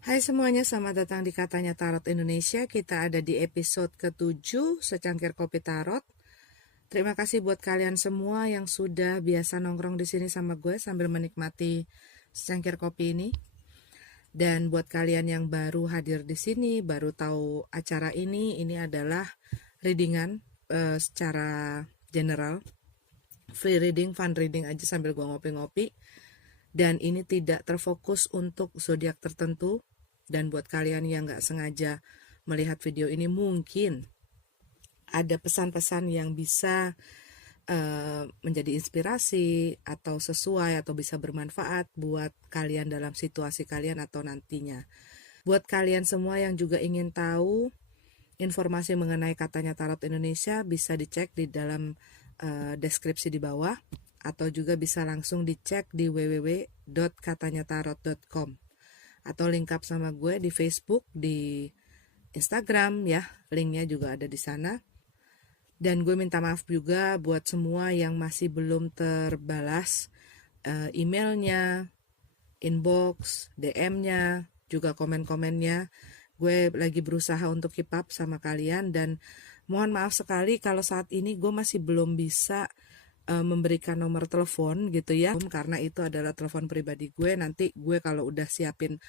Hai semuanya, selamat datang di Katanya Tarot Indonesia. Kita ada di episode ke-7 Secangkir Kopi Tarot. Terima kasih buat kalian semua yang sudah biasa nongkrong di sini sama gue sambil menikmati secangkir kopi ini. Dan buat kalian yang baru hadir di sini, baru tahu acara ini adalah readingan secara general. Free reading, fun reading aja sambil gue ngopi-ngopi. Dan ini tidak terfokus untuk zodiak tertentu. Dan buat kalian yang nggak sengaja melihat video ini, mungkin ada pesan-pesan yang bisa menjadi inspirasi atau sesuai atau bisa bermanfaat buat kalian dalam situasi kalian atau nantinya. Buat kalian semua yang juga ingin tahu informasi mengenai Katanya Tarot Indonesia, bisa dicek di dalam deskripsi di bawah, atau juga bisa langsung dicek di www.katanyatarot.com, atau link up sama gue di Facebook, di Instagram ya, linknya juga ada di sana. Dan gue minta maaf juga buat semua yang masih belum terbalas emailnya, inbox, DM-nya, juga komen-komennya. Gue lagi berusaha untuk keep up sama kalian, dan mohon maaf sekali kalau saat ini gue masih belum bisa memberikan nomor telepon gitu ya, karena itu adalah telepon pribadi gue. Nanti gue kalau udah siapin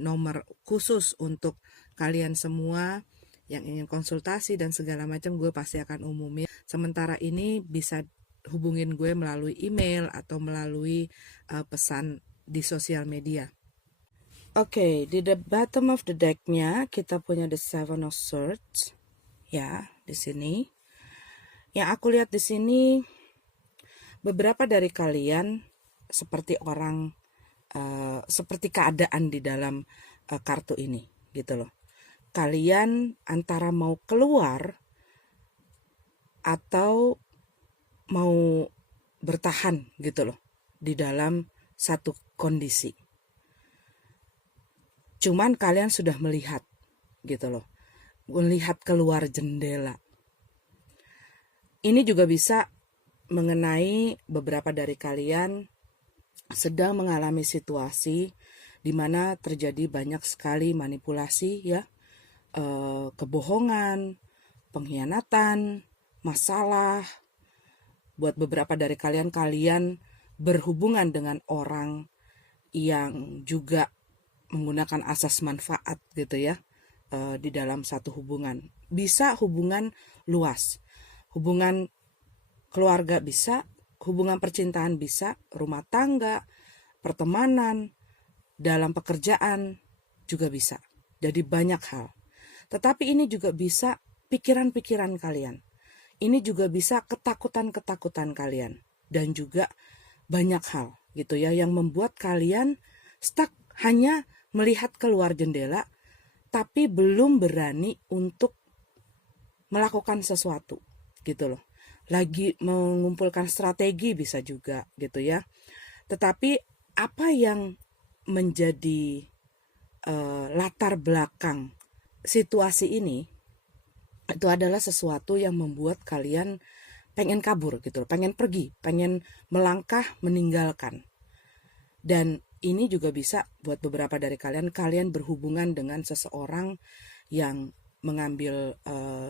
nomor khusus untuk kalian semua yang ingin konsultasi dan segala macam, gue pasti akan umumin. Sementara ini bisa hubungin gue melalui email atau melalui pesan di sosial media. Oke, di the bottom of the deck-nya kita punya the Seven of Swords. Ya, di sini. Yang aku lihat di sini, beberapa dari kalian seperti orang seperti keadaan di dalam kartu ini gitu loh. Kalian antara mau keluar atau mau bertahan gitu loh di dalam satu kondisi. Cuman kalian sudah melihat gitu loh, melihat keluar jendela. Ini juga bisa mengenai beberapa dari kalian sedang mengalami situasi di mana terjadi banyak sekali manipulasi ya, kebohongan, pengkhianatan, masalah. Buat beberapa dari kalian, kalian berhubungan dengan orang yang juga menggunakan asas manfaat gitu ya, di dalam satu hubungan. Bisa hubungan luas, hubungan keluarga bisa, hubungan percintaan bisa, rumah tangga, pertemanan, dalam pekerjaan juga bisa. Jadi banyak hal. Tetapi ini juga bisa pikiran-pikiran kalian. Ini juga bisa ketakutan-ketakutan kalian. Dan juga banyak hal gitu ya yang membuat kalian stuck hanya melihat keluar jendela tapi belum berani untuk melakukan sesuatu gitu loh. Lagi mengumpulkan strategi bisa juga gitu ya. Tetapi apa yang menjadi latar belakang situasi ini itu adalah sesuatu yang membuat kalian pengen kabur gitu, pengen pergi, pengen melangkah, meninggalkan. Dan ini juga bisa buat beberapa dari kalian, kalian berhubungan dengan seseorang yang mengambil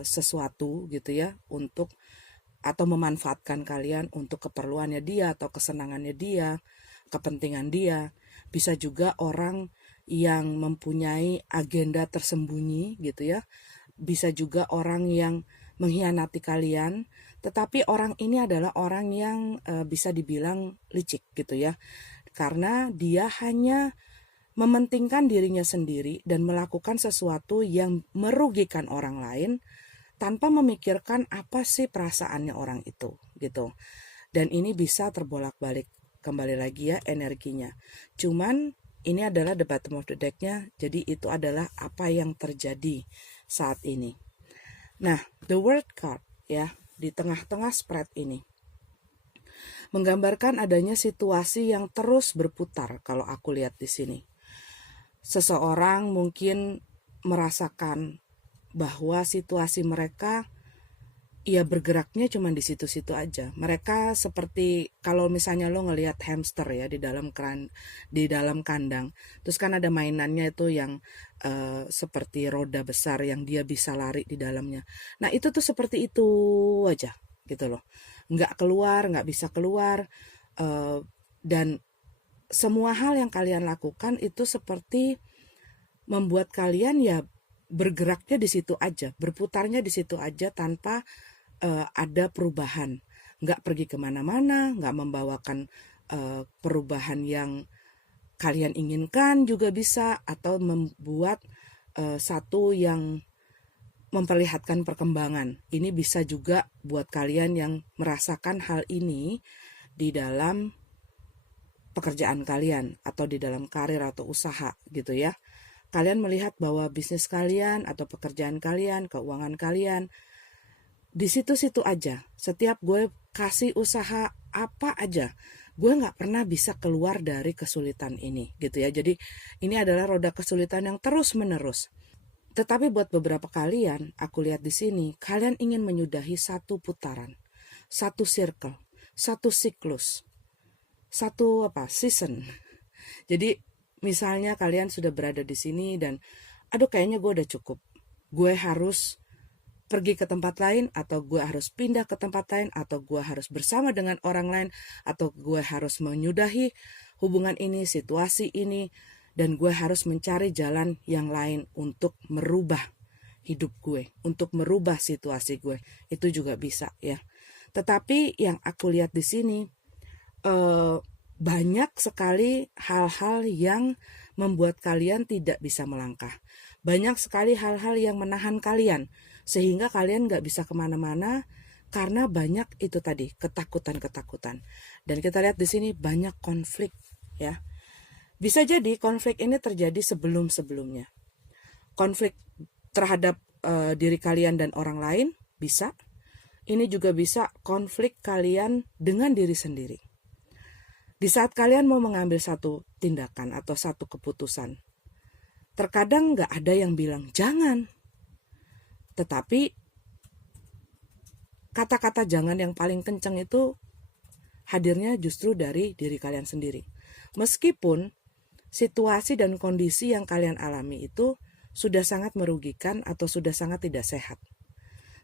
sesuatu gitu ya, untuk atau memanfaatkan kalian untuk keperluannya dia atau kesenangannya dia, kepentingan dia. Bisa juga orang yang mempunyai agenda tersembunyi gitu ya. Bisa juga orang yang mengkhianati kalian, tetapi orang ini adalah orang yang bisa dibilang licik gitu ya. Karena dia hanya mementingkan dirinya sendiri dan melakukan sesuatu yang merugikan orang lain tanpa memikirkan apa sih perasaannya orang itu gitu. Dan ini bisa terbolak-balik kembali lagi ya energinya. Cuman ini adalah the bottom of the deck-nya, jadi itu adalah apa yang terjadi saat ini. Nah, the world card ya di tengah-tengah spread ini menggambarkan adanya situasi yang terus berputar kalau aku lihat di sini. Seseorang mungkin merasakan bahwa situasi mereka ya bergeraknya cuma di situ-situ aja. Mereka seperti kalau misalnya lo ngelihat hamster ya di dalam kandang. Terus kan ada mainannya itu yang seperti roda besar yang dia bisa lari di dalamnya. Nah, itu tuh seperti itu aja gitu loh. Nggak keluar, nggak bisa keluar, eh, dan semua hal yang kalian lakukan itu seperti membuat kalian ya bergeraknya di situ aja, berputarnya di situ aja tanpa ada perubahan, nggak pergi kemana-mana, nggak membawakan perubahan yang kalian inginkan juga bisa, atau membuat satu yang memperlihatkan perkembangan. Ini bisa juga buat kalian yang merasakan hal ini di dalam pekerjaan kalian atau di dalam karir atau usaha gitu ya. Kalian melihat bahwa bisnis kalian atau pekerjaan kalian, keuangan kalian di situ-situ aja. Setiap gue kasih usaha apa aja, gue nggak pernah bisa keluar dari kesulitan ini gitu ya. Jadi ini adalah roda kesulitan yang terus menerus. Tetapi buat beberapa kalian, aku lihat di sini, kalian ingin menyudahi satu putaran, satu circle, satu siklus, satu season. Jadi misalnya kalian sudah berada di sini dan aduh kayaknya gue udah cukup. Gue harus pergi ke tempat lain, atau gue harus pindah ke tempat lain, atau gue harus bersama dengan orang lain, atau gue harus menyudahi hubungan ini, situasi ini, dan gue harus mencari jalan yang lain untuk merubah hidup gue, untuk merubah situasi gue. Itu juga bisa ya. Tetapi yang aku lihat di sini banyak sekali hal-hal yang membuat kalian tidak bisa melangkah. Banyak sekali hal-hal yang menahan kalian sehingga kalian gak bisa kemana-mana karena banyak itu tadi ketakutan-ketakutan. Dan kita lihat di sini banyak konflik ya. Bisa jadi konflik ini terjadi sebelum-sebelumnya. Konflik terhadap diri kalian dan orang lain bisa. Ini juga bisa konflik kalian dengan diri sendiri. Di saat kalian mau mengambil satu tindakan atau satu keputusan, terkadang gak ada yang bilang jangan. Tetapi kata-kata jangan yang paling kencang itu hadirnya justru dari diri kalian sendiri. Meskipun situasi dan kondisi yang kalian alami itu sudah sangat merugikan atau sudah sangat tidak sehat.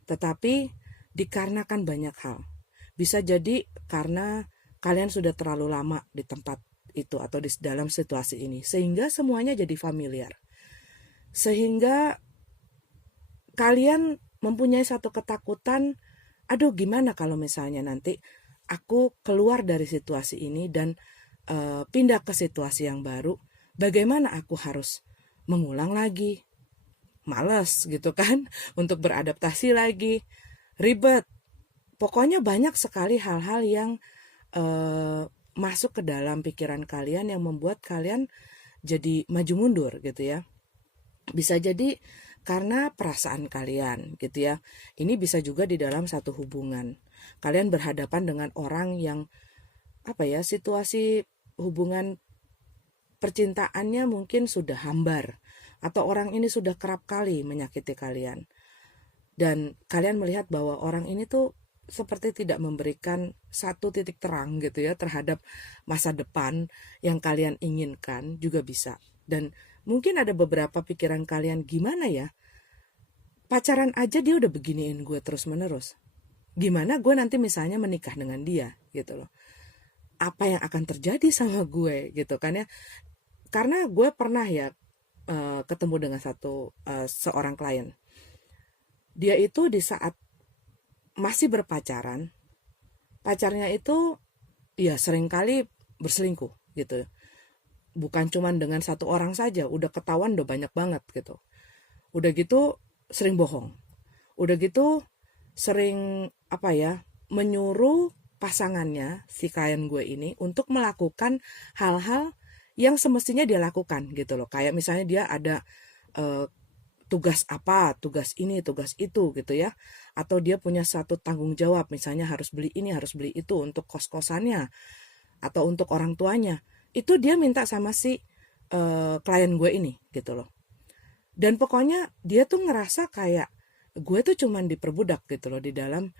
Tetapi dikarenakan banyak hal. Bisa jadi karena kalian sudah terlalu lama di tempat itu atau di dalam situasi ini. Sehingga semuanya jadi familiar. Sehingga kalian mempunyai satu ketakutan, aduh gimana kalau misalnya nanti aku keluar dari situasi ini dan pindah ke situasi yang baru, bagaimana aku harus mengulang lagi? Males gitu kan, untuk beradaptasi lagi, ribet. Pokoknya banyak sekali hal-hal yang masuk ke dalam pikiran kalian yang membuat kalian jadi maju mundur gitu ya. Bisa jadi karena perasaan kalian gitu ya. Ini bisa juga di dalam satu hubungan. Kalian berhadapan dengan orang yang situasi hubungan percintaannya mungkin sudah hambar, atau orang ini sudah kerap kali menyakiti kalian. Dan kalian melihat bahwa orang ini tuh seperti tidak memberikan satu titik terang gitu ya terhadap masa depan yang kalian inginkan juga bisa. Dan mungkin ada beberapa pikiran kalian, gimana ya, pacaran aja dia udah beginiin gue terus menerus, gimana gue nanti misalnya menikah dengan dia gitu loh, apa yang akan terjadi sama gue gitu kan ya. Karena gue pernah ya ketemu dengan seorang klien. Dia itu di saat masih berpacaran, pacarnya itu ya seringkali berselingkuh gitu. Bukan cuma dengan satu orang saja, udah ketahuan udah banyak banget gitu. Udah gitu sering bohong. Udah gitu sering menyuruh pasangannya, si klien gue ini, untuk melakukan hal-hal yang semestinya dia lakukan gitu loh. Kayak misalnya dia ada tugas apa, tugas ini, tugas itu gitu ya. Atau dia punya satu tanggung jawab, misalnya harus beli ini, harus beli itu untuk kos-kosannya atau untuk orang tuanya. Itu dia minta sama si klien gue ini gitu loh. Dan pokoknya dia tuh ngerasa kayak gue tuh cuman diperbudak gitu loh di dalam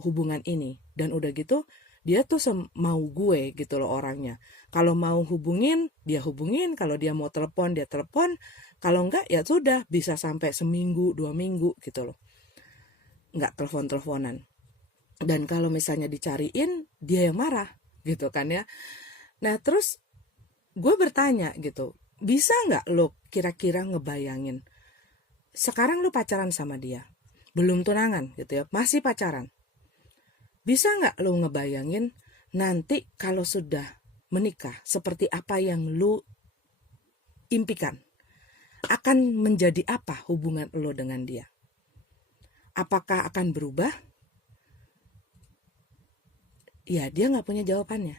hubungan ini. Dan udah gitu dia tuh mau gue gitu loh orangnya. Kalau mau hubungin, dia hubungin. Kalau dia mau telepon, dia telepon. Kalau enggak, ya sudah bisa sampai seminggu, 2 minggu gitu loh. Enggak telepon-teleponan. Dan kalau misalnya dicariin, dia yang marah gitu kan ya. Nah terus gue bertanya gitu, bisa nggak lo kira-kira ngebayangin, sekarang lo pacaran sama dia, belum tunangan gitu ya, masih pacaran. Bisa nggak lo ngebayangin nanti kalau sudah menikah, seperti apa yang lo impikan? Akan menjadi apa hubungan lo dengan dia? Apakah akan berubah? Ya dia nggak punya jawabannya.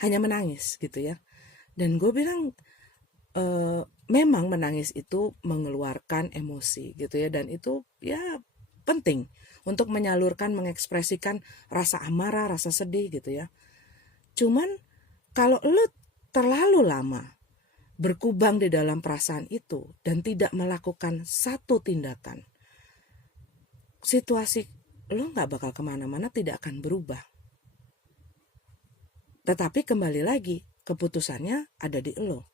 Hanya menangis gitu ya. Dan gue bilang, memang menangis itu mengeluarkan emosi gitu ya. Dan itu ya penting untuk menyalurkan, mengekspresikan rasa amarah, rasa sedih gitu ya. Cuman kalau lu terlalu lama berkubang di dalam perasaan itu dan tidak melakukan satu tindakan, situasi lo nggak bakal kemana-mana, tidak akan berubah. Tetapi kembali lagi, keputusannya ada di lo.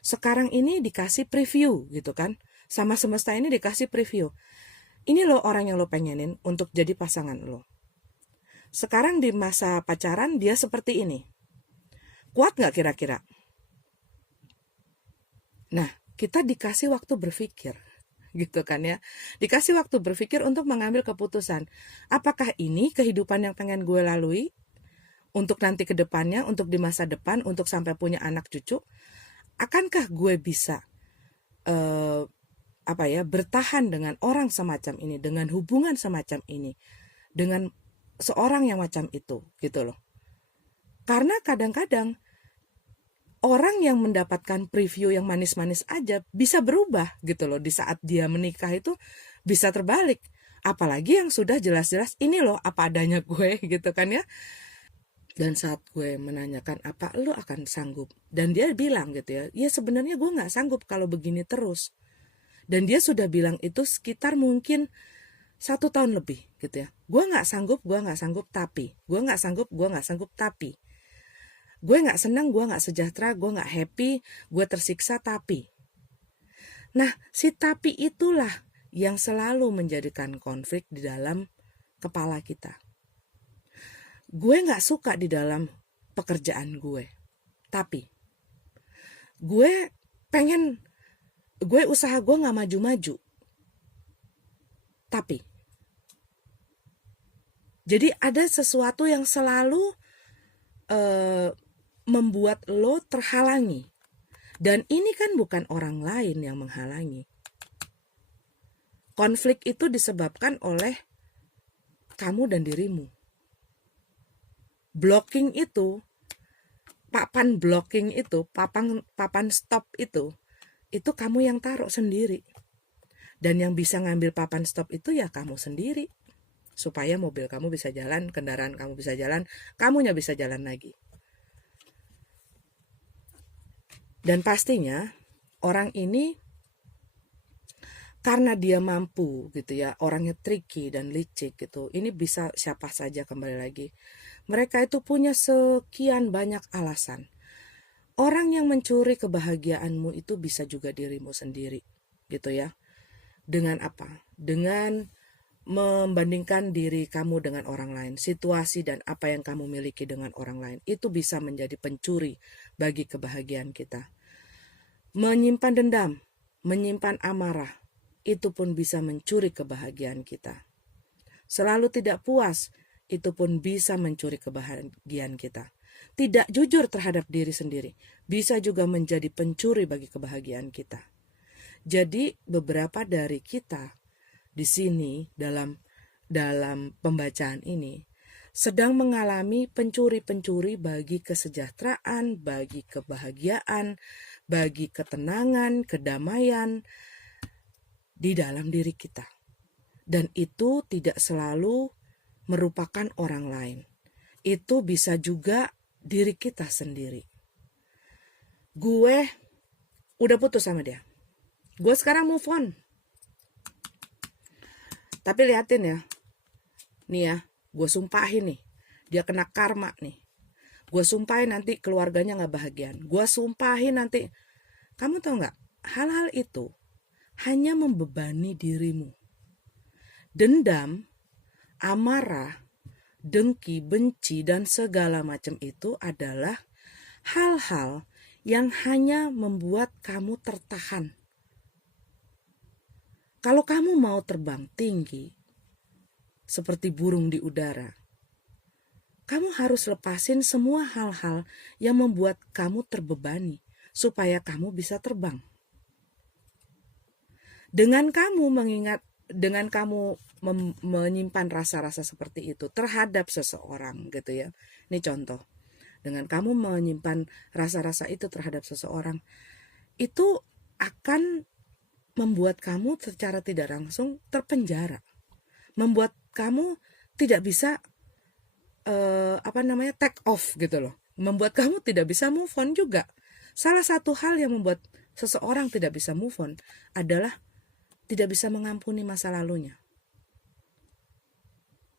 Sekarang ini dikasih preview gitu kan, sama semesta ini dikasih preview. Ini lo orang yang lo pengenin untuk jadi pasangan lo. Sekarang di masa pacaran dia seperti ini. Kuat nggak kira-kira? Nah, kita dikasih waktu berpikir gitu kan ya. Dikasih waktu berpikir untuk mengambil keputusan. Apakah ini kehidupan yang pengen gue lalui untuk nanti ke depannya, untuk di masa depan, untuk sampai punya anak cucu? Akankah gue bisa bertahan dengan orang semacam ini, dengan hubungan semacam ini, dengan seorang yang macam itu gitu loh. Karena kadang-kadang orang yang mendapatkan preview yang manis-manis aja bisa berubah gitu loh. Di saat dia menikah itu bisa terbalik. Apalagi yang sudah jelas-jelas ini loh apa adanya gue gitu kan ya. Dan saat gue menanyakan apa lo akan sanggup, dan dia bilang gitu ya, ya sebenarnya gue gak sanggup kalau begini terus. Dan dia sudah bilang itu sekitar mungkin 1 tahun lebih gitu ya. Gue gak sanggup tapi. Gue gak sanggup tapi. Gue gak senang, gue gak sejahtera, gue gak happy, gue tersiksa tapi. Nah si tapi itulah yang selalu menjadikan konflik di dalam kepala kita. Gue gak suka di dalam pekerjaan gue. Tapi gue pengen, gue usaha gue gak maju-maju. Tapi jadi ada sesuatu yang selalu membuat lo terhalangi. Dan ini kan bukan orang lain yang menghalangi. Konflik itu disebabkan oleh kamu dan dirimu. Blocking itu, papan blocking itu, papan stop itu kamu yang taruh sendiri. Dan yang bisa ngambil papan stop itu ya kamu sendiri. Supaya mobil kamu bisa jalan, kendaraan kamu bisa jalan, kamunya bisa jalan lagi. Dan pastinya orang ini karena dia mampu gitu ya, orangnya tricky dan licik gitu. Ini bisa siapa saja, kembali lagi. Mereka itu punya sekian banyak alasan. Orang yang mencuri kebahagiaanmu itu bisa juga dirimu sendiri gitu ya. Dengan apa? Dengan membandingkan diri kamu dengan orang lain. Situasi dan apa yang kamu miliki dengan orang lain itu bisa menjadi pencuri bagi kebahagiaan kita. Menyimpan dendam, menyimpan amarah, itu pun bisa mencuri kebahagiaan kita. Selalu tidak puas, itu pun bisa mencuri kebahagiaan kita. Tidak jujur terhadap diri sendiri, bisa juga menjadi pencuri bagi kebahagiaan kita. Jadi beberapa dari kita di sini dalam pembacaan ini sedang mengalami pencuri-pencuri bagi kesejahteraan, bagi kebahagiaan, bagi ketenangan, kedamaian di dalam diri kita. Dan itu tidak selalu merupakan orang lain. Itu bisa juga diri kita sendiri. Gue udah putus sama dia. Gue sekarang move on. Tapi liatin ya, nih ya, gue sumpahin nih, dia kena karma nih. Gue sumpahin nanti keluarganya gak bahagian. Gue sumpahin nanti. Kamu tau gak, hal-hal itu hanya membebani dirimu. Dendam, amarah, dengki, benci, dan segala macam itu adalah hal-hal yang hanya membuat kamu tertahan. Kalau kamu mau terbang tinggi, seperti burung di udara, kamu harus lepasin semua hal-hal yang membuat kamu terbebani, supaya kamu bisa terbang. Dengan kamu menyimpan rasa-rasa seperti itu terhadap seseorang gitu ya. Ini contoh. Dengan kamu menyimpan rasa-rasa itu terhadap seseorang, itu akan membuat kamu secara tidak langsung terpenjara. Membuat kamu tidak bisa take off gitu loh. Membuat kamu tidak bisa move on juga. Salah satu hal yang membuat seseorang tidak bisa move on adalah tidak bisa mengampuni masa lalunya.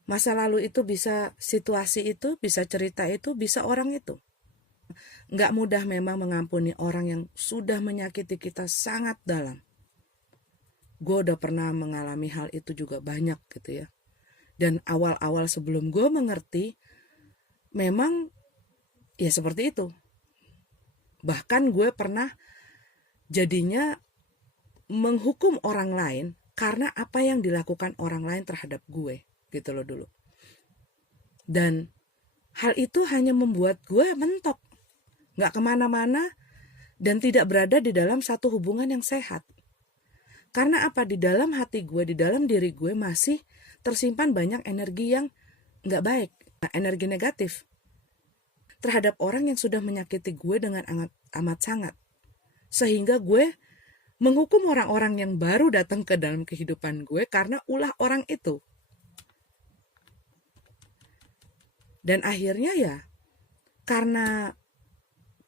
Masa lalu itu bisa situasi itu, bisa cerita itu, bisa orang itu. Nggak mudah memang mengampuni orang yang sudah menyakiti kita sangat dalam. Gue udah pernah mengalami hal itu juga banyak gitu ya. Dan awal-awal sebelum gue mengerti, memang ya seperti itu. Bahkan gue pernah jadinya menghukum orang lain karena apa yang dilakukan orang lain terhadap gue gitu loh dulu. Dan hal itu hanya membuat gue mentok, gak kemana-mana, dan tidak berada di dalam satu hubungan yang sehat. Karena apa? Di dalam hati gue, di dalam diri gue masih tersimpan banyak energi yang gak baik, energi negatif terhadap orang yang sudah menyakiti gue dengan amat sangat. Sehingga gue menghukum orang-orang yang baru datang ke dalam kehidupan gue karena ulah orang itu. Dan akhirnya ya, karena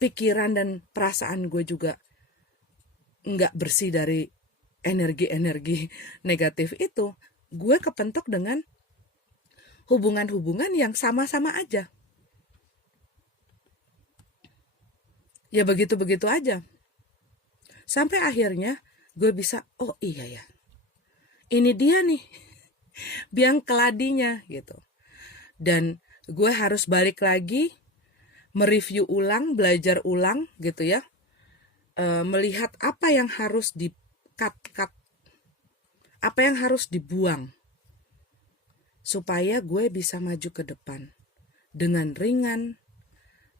pikiran dan perasaan gue juga nggak bersih dari energi-energi negatif itu, gue kepentok dengan hubungan-hubungan yang sama-sama aja. Ya begitu-begitu aja. Sampai akhirnya gue bisa, oh iya ya, ini dia nih, biang keladinya gitu. Dan gue harus balik lagi, mereview ulang, belajar ulang gitu ya. Melihat apa yang harus di-cut, apa yang harus dibuang. Supaya gue bisa maju ke depan. Dengan ringan,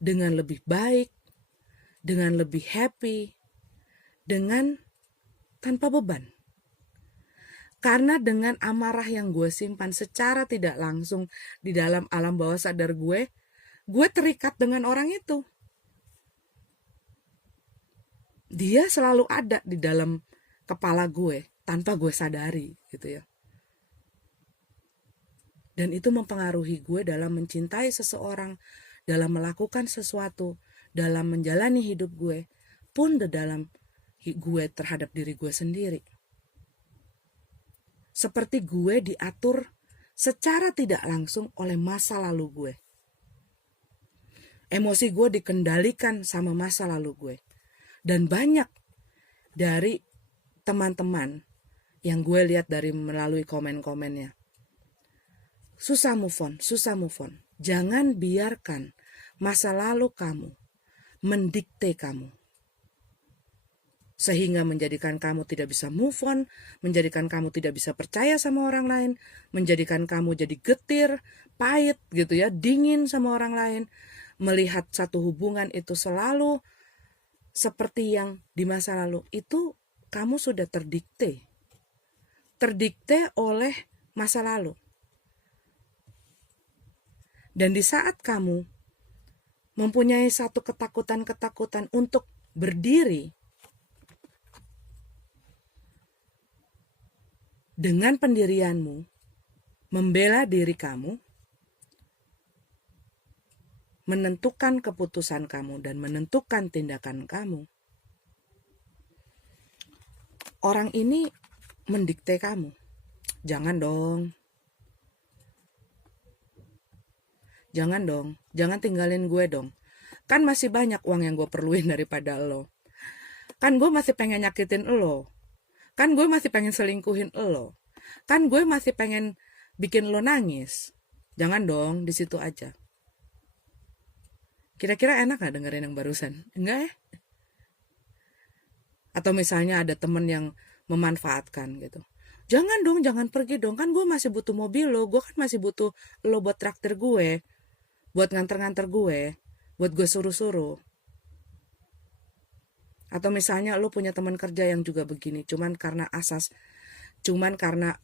dengan lebih baik, dengan lebih happy, dengan tanpa beban. Karena dengan amarah yang gue simpan secara tidak langsung di dalam alam bawah sadar gue terikat dengan orang itu. Dia selalu ada di dalam kepala gue tanpa gue sadari gitu ya. Dan itu mempengaruhi gue dalam mencintai seseorang, dalam melakukan sesuatu, dalam menjalani hidup gue, pun di dalam gue terhadap diri gue sendiri. Seperti gue diatur secara tidak langsung oleh masa lalu gue. Emosi gue dikendalikan sama masa lalu gue. Dan banyak dari teman-teman yang gue lihat dari melalui komen-komennya, susah move on. Jangan biarkan masa lalu kamu mendikte kamu. Sehingga menjadikan kamu tidak bisa move on, menjadikan kamu tidak bisa percaya sama orang lain, menjadikan kamu jadi getir, pahit gitu ya, dingin sama orang lain. Melihat satu hubungan itu selalu seperti yang di masa lalu, itu kamu sudah terdikte oleh masa lalu. Dan di saat kamu mempunyai satu ketakutan untuk berdiri dengan pendirianmu, membela diri kamu, menentukan keputusan kamu dan menentukan tindakan kamu, orang ini mendikte kamu. Jangan dong. Jangan dong. Jangan tinggalin gue dong. Kan masih banyak uang yang gue perluin daripada lo. Kan gue masih pengen nyakitin lo. Kan gue masih pengen selingkuhin lo. Kan gue masih pengen bikin lo nangis. Jangan dong, di situ aja. Kira-kira enak gak dengerin yang barusan? Enggak ya? Atau misalnya ada temen yang memanfaatkan gitu. Jangan dong, jangan pergi dong. Kan gue masih butuh mobil lo. Gue kan masih butuh lo buat traktir gue. Buat nganter-nganter gue. Buat gue suruh-suruh. Atau misalnya lo punya teman kerja yang juga begini. Cuman karena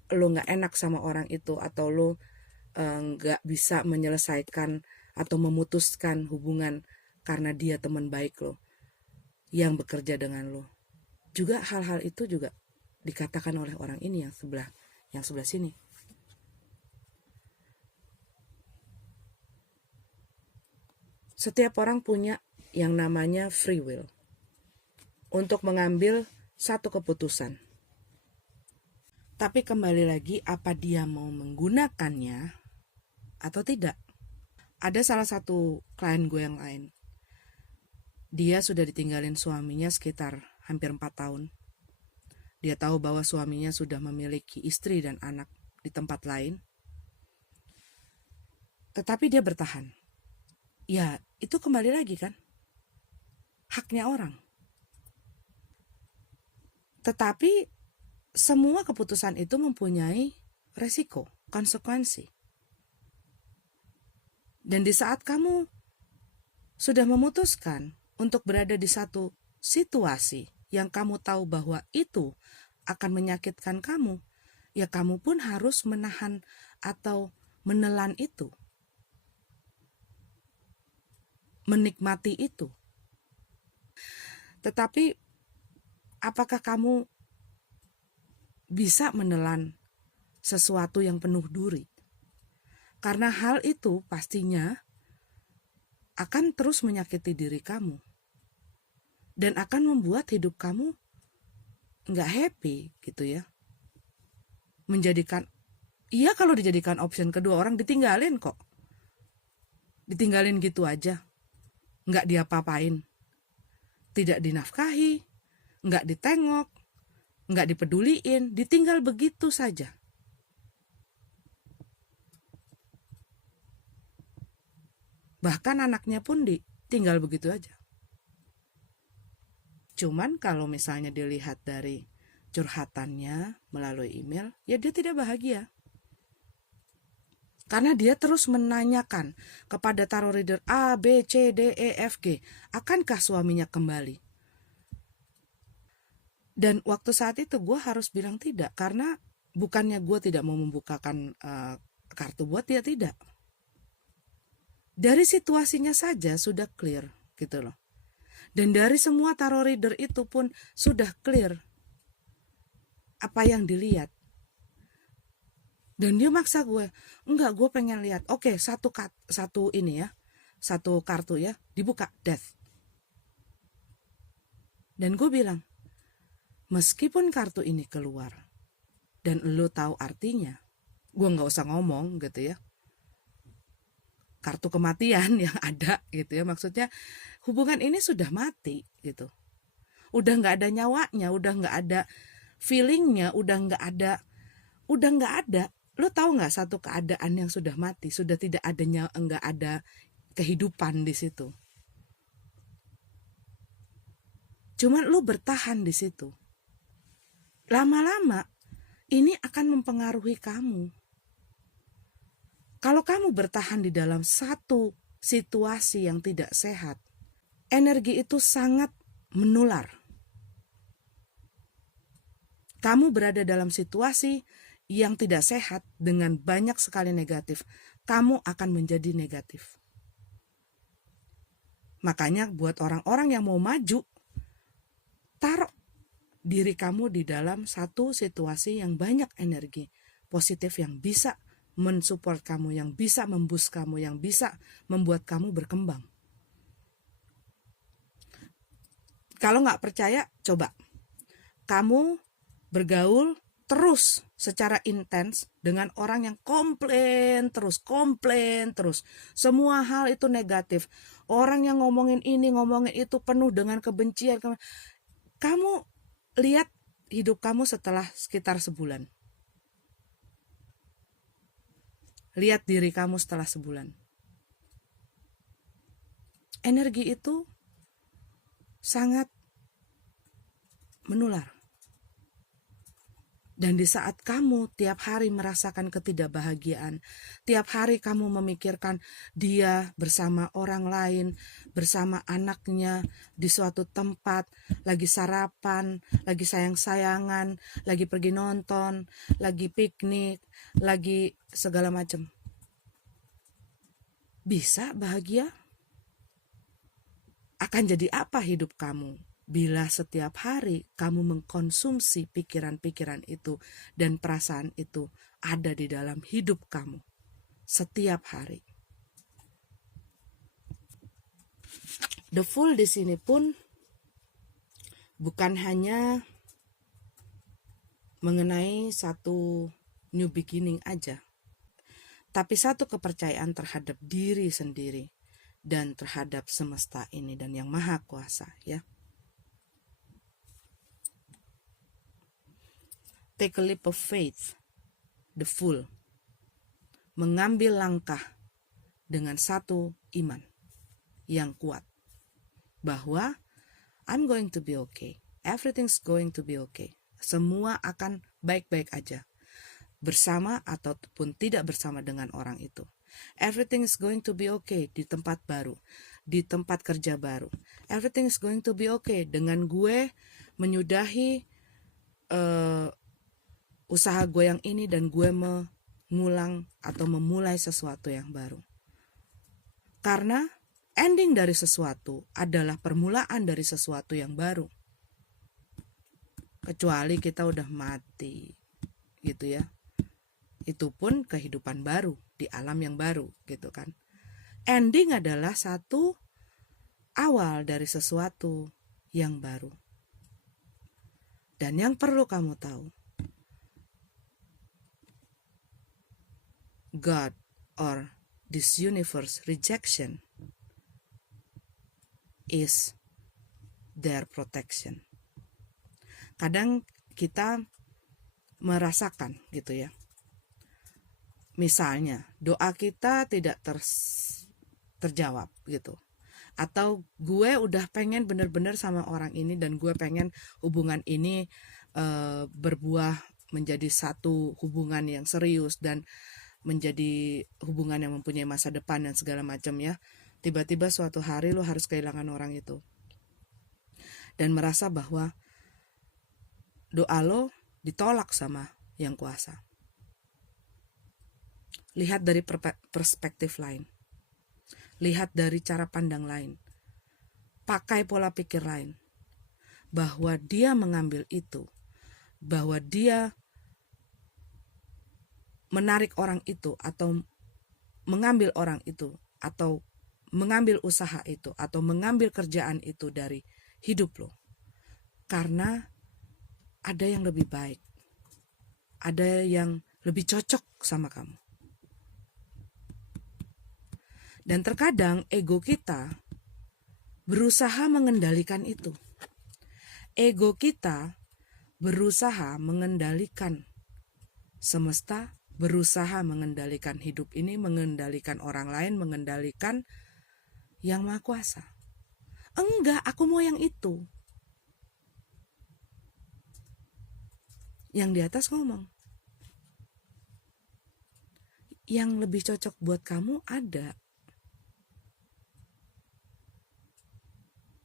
lo gak enak sama orang itu. Atau lo gak bisa menyelesaikan atau memutuskan hubungan karena dia teman baik lo yang bekerja dengan lo. Juga hal-hal itu juga dikatakan oleh orang ini yang sebelah sini. Setiap orang punya yang namanya free will untuk mengambil satu keputusan. Tapi kembali lagi, apa dia mau menggunakannya atau tidak? Ada salah satu klien gue yang lain. Dia sudah ditinggalin suaminya sekitar hampir 4 tahun. Dia tahu bahwa suaminya sudah memiliki istri dan anak di tempat lain. Tetapi dia bertahan. Ya, itu kembali lagi kan. Haknya orang. Tetapi semua keputusan itu mempunyai resiko, konsekuensi. Dan di saat kamu sudah memutuskan untuk berada di satu situasi yang kamu tahu bahwa itu akan menyakitkan kamu, ya kamu pun harus menahan atau menelan itu. Menikmati itu. Tetapi apakah kamu bisa menelan sesuatu yang penuh duri? Karena hal itu pastinya akan terus menyakiti diri kamu. Dan akan membuat hidup kamu nggak happy gitu ya. Kalau dijadikan option kedua, orang ditinggalin kok. Ditinggalin gitu aja. Nggak diapa-apain. Tidak dinafkahi, nggak ditengok, nggak dipeduliin, ditinggal begitu saja. Bahkan anaknya pun ditinggal begitu aja. Cuman kalau misalnya dilihat dari curhatannya melalui email, ya dia tidak bahagia. Karena dia terus menanyakan kepada tarot reader A, B, C, D, E, F, G, akankah suaminya kembali? Dan waktu saat itu gue harus bilang tidak, karena bukannya gue tidak mau membukakan kartu buat dia, tidak. Dari situasinya saja sudah clear gitu loh. Dan dari semua tarot reader itu pun sudah clear apa yang dilihat. Dan dia maksa gue, enggak, gue pengen lihat. Oke, satu kartu ya, dibuka, death. Dan gue bilang, meskipun kartu ini keluar dan lo tahu artinya, gue nggak usah ngomong gitu ya. Kartu kematian yang ada gitu ya, maksudnya hubungan ini sudah mati gitu. Udah nggak ada nyawanya, udah nggak ada feelingnya, udah nggak ada. Lo tahu nggak satu keadaan yang sudah mati, sudah tidak adanya, nggak ada kehidupan di situ. Cuman lo bertahan di situ. Lama-lama ini akan mempengaruhi kamu. Kalau kamu bertahan di dalam satu situasi yang tidak sehat, energi itu sangat menular. Kamu berada dalam situasi yang tidak sehat dengan banyak sekali negatif, kamu akan menjadi negatif. Makanya buat orang-orang yang mau maju, taruh diri kamu di dalam satu situasi yang banyak energi positif yang bisa mensupport kamu, yang bisa memboost kamu, yang bisa membuat kamu berkembang. Kalau nggak percaya, coba kamu bergaul terus secara intens dengan orang yang komplain terus. Semua hal itu negatif. Orang yang ngomongin ini, ngomongin itu penuh dengan kebencian. Kamu lihat hidup kamu setelah sekitar sebulan. Lihat diri kamu setelah sebulan. Energi itu sangat menular. Dan di saat kamu tiap hari merasakan ketidakbahagiaan, tiap hari kamu memikirkan dia bersama orang lain, bersama anaknya di suatu tempat, lagi sarapan, lagi sayang-sayangan, lagi pergi nonton, lagi piknik, lagi segala macam. Bisa bahagia? Akan jadi apa hidup kamu bila setiap hari kamu mengkonsumsi pikiran-pikiran itu dan perasaan itu ada di dalam hidup kamu setiap hari? The Fool di sini pun bukan hanya mengenai satu new beginning aja, tapi satu kepercayaan terhadap diri sendiri dan terhadap semesta ini dan yang maha kuasa, ya. Take a leap of faith, the Fool. Mengambil langkah dengan satu iman yang kuat. Bahwa I'm going to be okay. Everything's going to be okay. Semua akan baik-baik aja. Bersama ataupun tidak bersama dengan orang itu. Everything is going to be okay di tempat baru. Di tempat kerja baru. Everything is going to be okay dengan gue menyudahi usaha gue yang ini dan gue mengulang atau memulai sesuatu yang baru. Karena ending dari sesuatu adalah permulaan dari sesuatu yang baru. Kecuali kita udah mati, gitu ya. Itu pun kehidupan baru di alam yang baru, gitu kan. Ending adalah satu awal dari sesuatu yang baru. Dan yang perlu kamu tahu, God or this universe rejection is their protection. Kadang kita merasakan gitu ya. Misalnya doa kita tidak terjawab gitu. Atau gue udah pengen bener-bener sama orang ini dan gue pengen hubungan ini berbuah menjadi satu hubungan yang serius dan menjadi hubungan yang mempunyai masa depan dan segala macam ya. Tiba-tiba suatu hari lo harus kehilangan orang itu. Dan merasa bahwa doa lo ditolak sama yang kuasa. Lihat dari perspektif lain. Lihat dari cara pandang lain. Pakai pola pikir lain. Bahwa dia mengambil itu. Bahwa dia menarik orang itu atau mengambil orang itu atau mengambil usaha itu atau mengambil kerjaan itu dari hidup lo. Karena ada yang lebih baik. Ada yang lebih cocok sama kamu. Dan terkadang ego kita berusaha mengendalikan itu. Ego kita berusaha mengendalikan semesta, berusaha mengendalikan hidup ini, mengendalikan orang lain, mengendalikan yang maha kuasa. Enggak, aku mau yang itu. Yang di atas ngomong, yang lebih cocok buat kamu ada.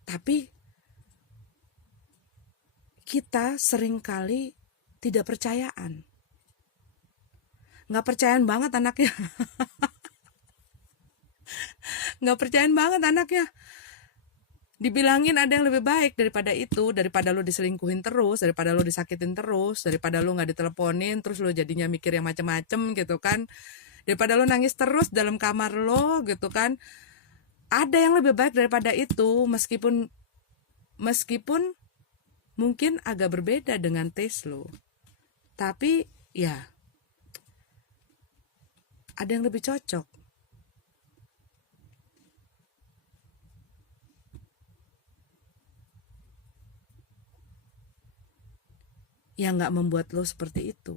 Tapi kita seringkali tidak percayaan. Nggak percayaan banget anaknya. Nggak percayaan banget anaknya. Dibilangin ada yang lebih baik daripada itu, daripada lo diselingkuhin terus, daripada lo disakitin terus, daripada lo nggak diteleponin, terus lo jadinya mikir yang macem-macem gitu kan, daripada lo nangis terus dalam kamar lo gitu kan. Ada yang lebih baik daripada itu, meskipun mungkin agak berbeda dengan taste lo. Tapi ya ada yang lebih cocok. Yang nggak membuat lo seperti itu.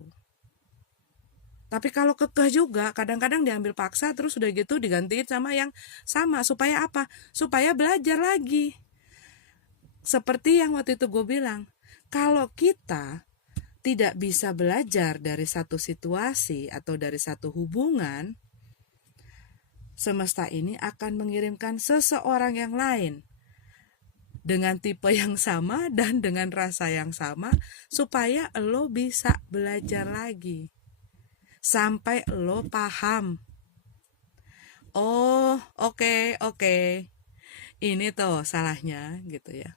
Tapi kalau kekeh juga, kadang-kadang diambil paksa, terus udah gitu digantiin sama yang sama. Supaya apa? Supaya belajar lagi. Seperti yang waktu itu gue bilang, kalau kita tidak bisa belajar dari satu situasi atau dari satu hubungan, semesta ini akan mengirimkan seseorang yang lain dengan tipe yang sama dan dengan rasa yang sama, supaya lo bisa belajar lagi sampai lo paham. Oh, oke. Ini tuh salahnya gitu ya.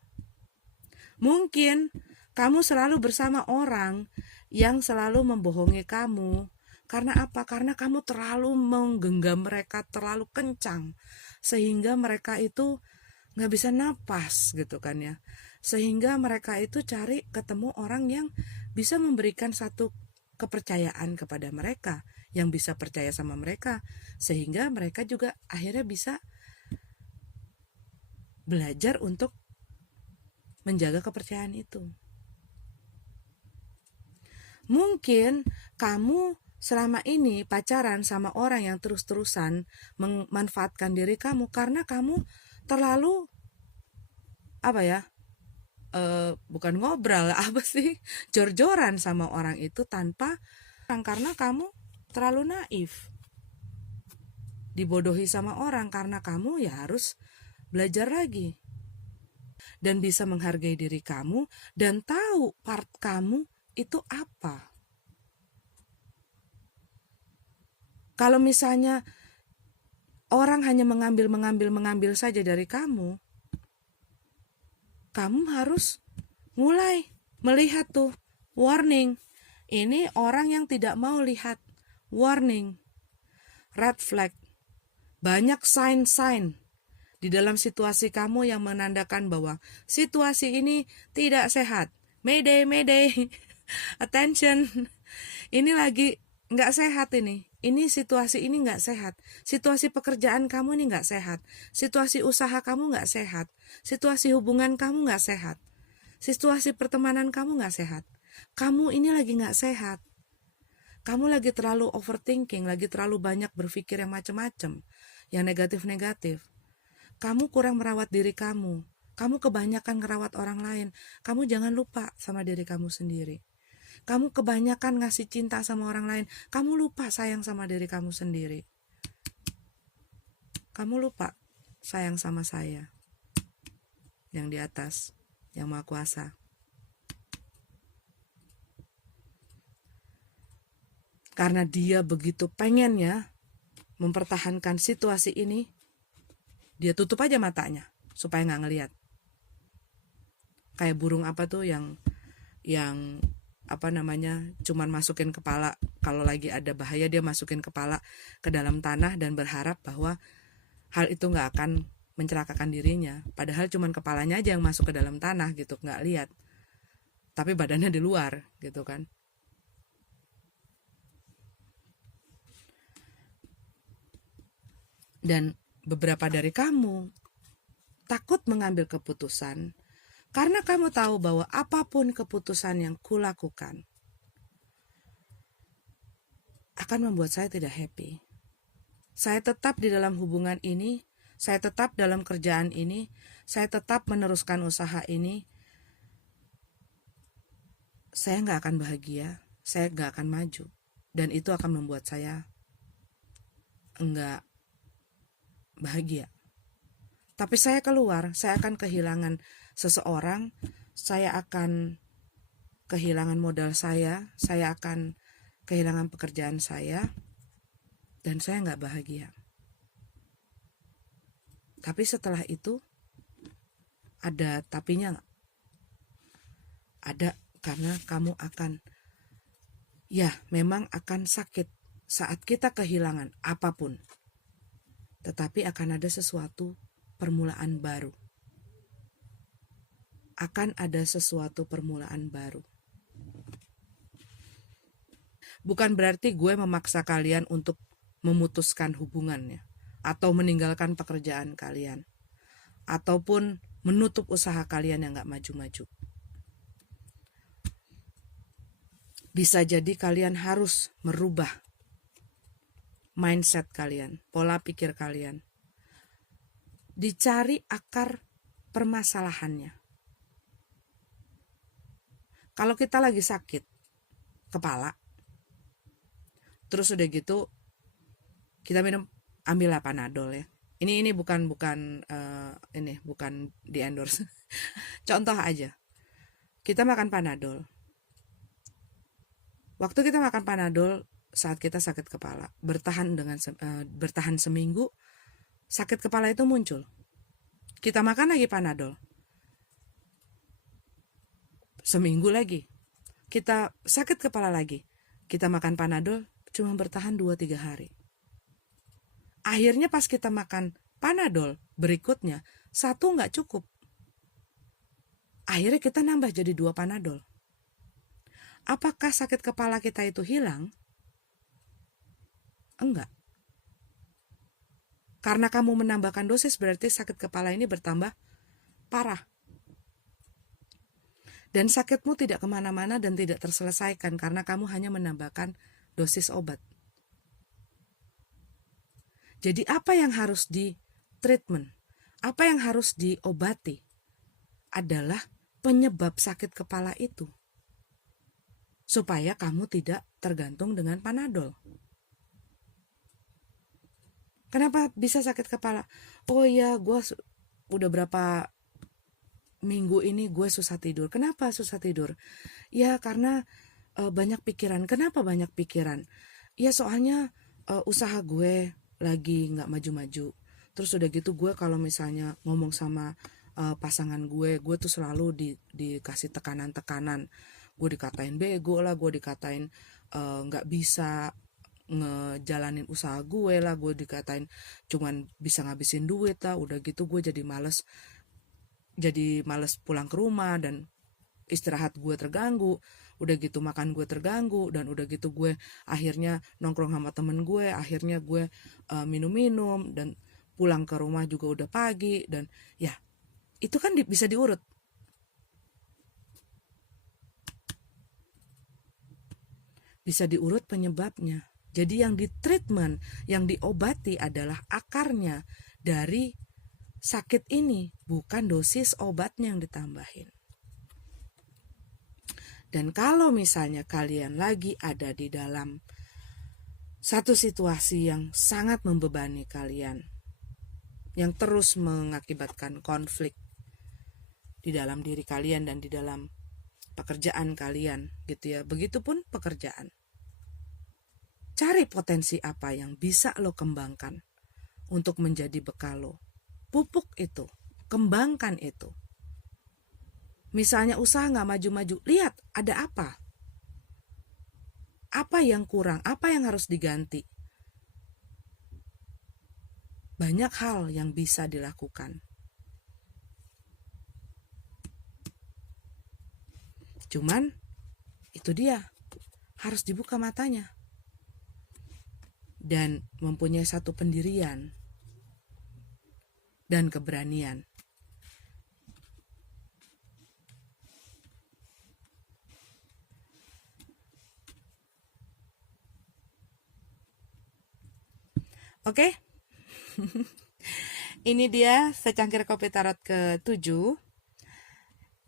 Mungkin kamu selalu bersama orang yang selalu membohongi kamu. Karena apa? Karena kamu terlalu menggenggam mereka terlalu kencang, sehingga mereka itu nggak bisa napas gitu kan ya. Sehingga mereka itu cari ketemu orang yang bisa memberikan satu kepercayaan kepada mereka, yang bisa percaya sama mereka, sehingga mereka juga akhirnya bisa belajar untuk menjaga kepercayaan itu. Mungkin kamu selama ini pacaran sama orang yang terus-terusan memanfaatkan diri kamu karena kamu terlalu bukan ngobrol apa sih, jor-joran sama orang itu tanpa, karena kamu terlalu naif, dibodohi sama orang karena kamu ya harus belajar lagi dan bisa menghargai diri kamu dan tahu part kamu itu apa. Kalau misalnya orang hanya mengambil saja dari kamu harus mulai melihat tuh warning. Ini orang yang tidak mau lihat warning, red flag. Banyak sign-sign di dalam situasi kamu yang menandakan bahwa situasi ini tidak sehat. Mayday, attention. Ini lagi nggak sehat ini. Ini situasi ini nggak sehat. Situasi pekerjaan kamu ini nggak sehat. Situasi usaha kamu nggak sehat. Situasi hubungan kamu nggak sehat. Situasi pertemanan kamu nggak sehat. Kamu ini lagi nggak sehat. Kamu lagi terlalu overthinking, lagi terlalu banyak berpikir yang macam-macam, yang negatif-negatif. Kamu kurang merawat diri kamu. Kamu kebanyakan ngerawat orang lain. Kamu jangan lupa sama diri kamu sendiri. Kamu kebanyakan ngasih cinta sama orang lain. Kamu lupa sayang sama diri kamu sendiri. Kamu lupa sayang sama saya, yang di atas, yang Maha Kuasa. Karena dia begitu pengennya mempertahankan situasi ini, dia tutup aja matanya supaya nggak ngelihat. Kayak burung apa tuh yang cuman masukin kepala, kalau lagi ada bahaya dia masukin kepala ke dalam tanah dan berharap bahwa hal itu nggak akan mencelakakan dirinya, padahal cuman kepalanya aja yang masuk ke dalam tanah gitu, nggak lihat, tapi badannya di luar gitu kan. Dan beberapa dari kamu takut mengambil keputusan karena kamu tahu bahwa apapun keputusan yang kulakukan akan membuat saya tidak happy. Saya tetap di dalam hubungan ini, saya tetap dalam kerjaan ini, saya tetap meneruskan usaha ini. Saya nggak akan bahagia, saya nggak akan maju. Dan itu akan membuat saya nggak bahagia. Tapi saya keluar, saya akan kehilangan seseorang, saya akan kehilangan modal saya akan kehilangan pekerjaan saya, dan saya nggak bahagia. Tapi setelah itu, ada tapinya nggak? Ada, karena kamu akan, memang akan sakit saat kita kehilangan apapun. Tetapi akan ada sesuatu permulaan baru. Akan ada sesuatu permulaan baru. Bukan berarti gue memaksa kalian untuk memutuskan hubungannya, atau meninggalkan pekerjaan kalian, ataupun menutup usaha kalian yang gak maju-maju. Bisa jadi kalian harus merubah mindset kalian, pola pikir kalian. Dicari akar permasalahannya. Kalau kita lagi sakit kepala, terus udah gitu kita minum, ambillah Panadol ya. Ini bukan di endorse. Contoh aja. Kita makan Panadol. Waktu kita makan Panadol saat kita sakit kepala, bertahan seminggu, sakit kepala itu muncul. Kita makan lagi Panadol. Seminggu lagi, kita sakit kepala lagi. Kita makan Panadol, cuma bertahan 2-3 hari. Akhirnya pas kita makan Panadol berikutnya, 1 nggak cukup. Akhirnya kita nambah jadi 2 Panadol. Apakah sakit kepala kita itu hilang? Enggak. Karena kamu menambahkan dosis berarti sakit kepala ini bertambah parah. Dan sakitmu tidak kemana-mana dan tidak terselesaikan karena kamu hanya menambahkan dosis obat. Jadi apa yang harus di-treatment, apa yang harus diobati adalah penyebab sakit kepala itu. Supaya kamu tidak tergantung dengan Panadol. Kenapa bisa sakit kepala? Oh iya, gue udah berapa minggu ini gue susah tidur. Kenapa susah tidur? Ya karena banyak pikiran. Kenapa banyak pikiran? Ya soalnya usaha gue lagi gak maju-maju. Terus udah gitu gue kalau misalnya ngomong sama pasangan gue tuh selalu dikasih tekanan-tekanan. Gue dikatain bego lah, gue dikatain gak bisa ngejalanin usaha gue lah, gue dikatain cuman bisa ngabisin duit lah. Udah gitu gue jadi males pulang ke rumah dan istirahat gue terganggu. Udah gitu makan gue terganggu, dan udah gitu gue akhirnya nongkrong sama temen gue, akhirnya gue minum-minum, dan pulang ke rumah juga udah pagi. Dan ya itu kan bisa diurut. Bisa diurut penyebabnya. Jadi yang ditreatment, yang diobati adalah akarnya dari sakit ini, bukan dosis obatnya yang ditambahin. Dan kalau misalnya kalian lagi ada di dalam satu situasi yang sangat membebani kalian, yang terus mengakibatkan konflik di dalam diri kalian dan di dalam pekerjaan kalian gitu ya. Begitupun pekerjaan. Cari potensi apa yang bisa lo kembangkan untuk menjadi bekal lo. Pupuk itu, kembangkan itu. Misalnya usaha gak maju-maju, lihat ada apa. Apa yang kurang, apa yang harus diganti. Banyak hal yang bisa dilakukan. Cuman itu dia, harus dibuka matanya. Dan mempunyai satu pendirian dan keberanian. Oke? Ini dia secangkir kopi tarot ke-7.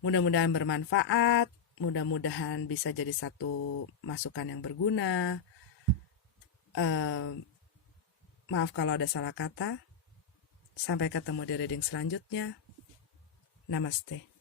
Mudah-mudahan bermanfaat, mudah-mudahan bisa jadi satu masukan yang berguna. Maaf kalau ada salah kata. Sampai ketemu di reading selanjutnya. Namaste.